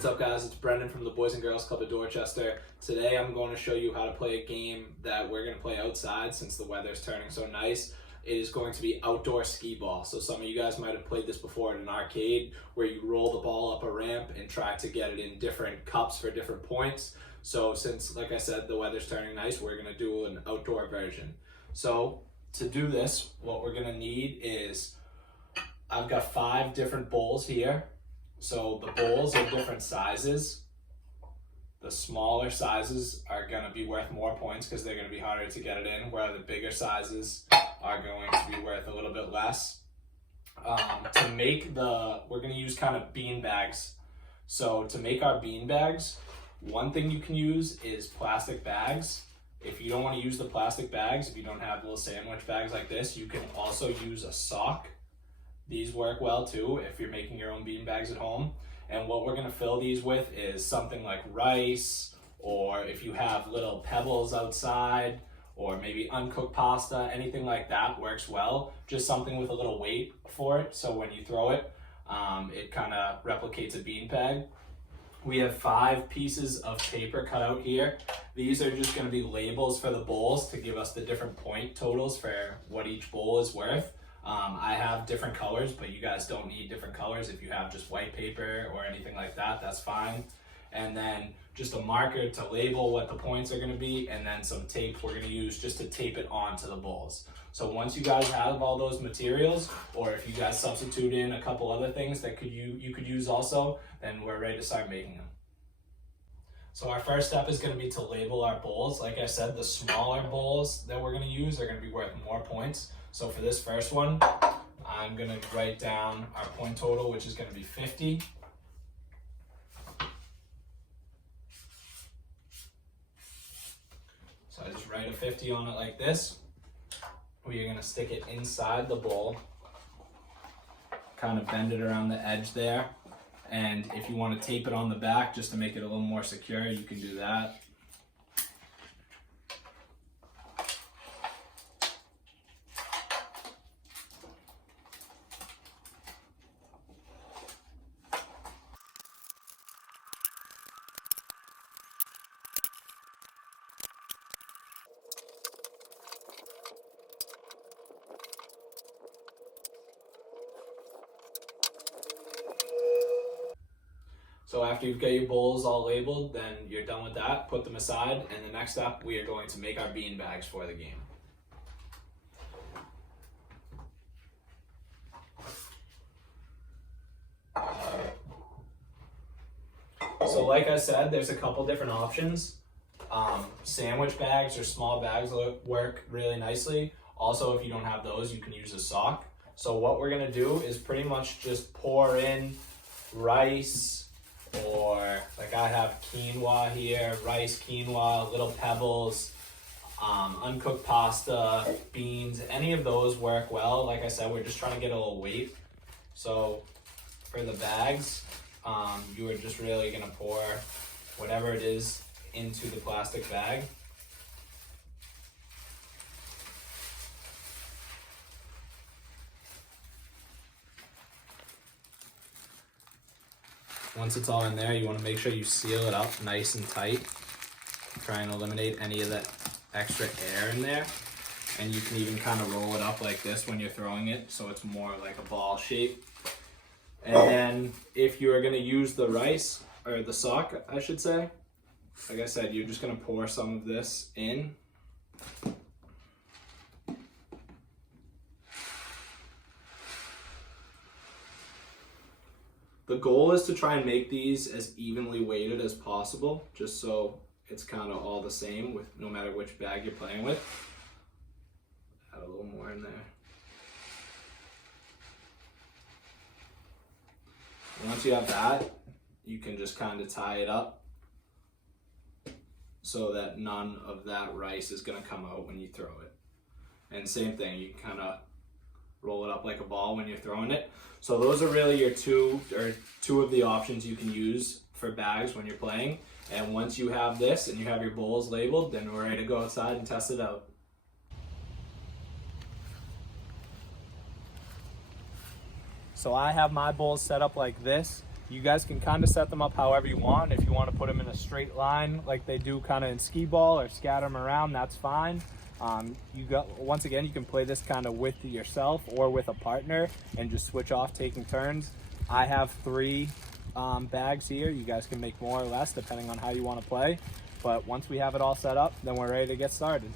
What's up, guys? It's Brendan from the Boys and Girls Club of Dorchester. Today I'm going to show you how to play a game that we're going to play outside since the weather's turning so nice. It is going to be outdoor skee-ball. So some of you guys might have played this before in an arcade where you roll the ball up a ramp and try to get it in different cups for different points. So since, like I said, the weather's turning nice, we're going to do an outdoor version. So to do this, what we're going to need is, I've got 5 different bowls here. So the bowls are different sizes. The smaller sizes are going to be worth more points because they're going to be harder to get it in, where the bigger sizes are going to be worth a little bit less. To make we're going to use kind of bean bags. So to make our bean bags, one thing you can use is plastic bags. If you don't want to use the plastic bags, if you don't have little sandwich bags like this, you can also use a sock. These work well too if you're making your own bean bags at home. And what we're gonna fill these with is something like rice, or if you have little pebbles outside, or maybe uncooked pasta, anything like that works well. Just something with a little weight for it, so when you throw it, it kind of replicates a bean bag. We have 5 pieces of paper cut out here. These are just gonna be labels for the bowls to give us the different point totals for what each bowl is worth. I have different colors, but you guys don't need different colors. If you have just white paper or anything like that, that's fine. And then just a marker to label what the points are going to be, and then some tape we're going to use just to tape it onto the bowls. So once you guys have all those materials, or if you guys substitute in a couple other things that you could use also, then we're ready to start making them. So our first step is going to be to label our bowls. Like I said, the smaller bowls that we're going to use are going to be worth more points. So for this first one, I'm going to write down our point total, which is going to be 50. So I just write a 50 on it like this. We are going to stick it inside the bowl, kind of bend it around the edge there. And if you want to tape it on the back just to make it a little more secure, you can do that. So after you've got your bowls all labeled, then you're done with that, put them aside, and the next step, we are going to make our bean bags for the game. So like I said, there's a couple different options. Sandwich bags or small bags work really nicely. Also, if you don't have those, you can use a sock. So what we're gonna do is pretty much just pour in rice, or like I have quinoa here, rice, quinoa, little pebbles, uncooked pasta, beans, any of those work well. Like I said, we're just trying to get a little weight. So for the bags, you are just really gonna pour whatever it is into the plastic bag. Once it's all in there, you want to make sure you seal it up nice and tight. Try and eliminate any of that extra air in there. And you can even kind of roll it up like this when you're throwing it, so it's more like a ball shape. And then if you are going to use the rice, or the sock, I should say, like I said, you're just going to pour some of this in. The goal is to try and make these as evenly weighted as possible, just so it's kind of all the same with no matter which bag you're playing with. Add a little more in there. Once you have that, you can just kind of tie it up so that none of that rice is going to come out when you throw it. And same thing, you can kind of roll it up like a ball when you're throwing it. So those are really your two of the options you can use for bags when you're playing. And once you have this and you have your bowls labeled, then we're ready to go outside and test it out. So I have my bowls set up like this. You guys can kind of set them up however you want. If you want to put them in a straight line like they do kind of in skee-ball, or scatter them around, that's fine. Once again, you can play this kind of with yourself or with a partner and just switch off taking turns. I have 3 bags here. You guys can make more or less depending on how you want to play. But once we have it all set up, then we're ready to get started.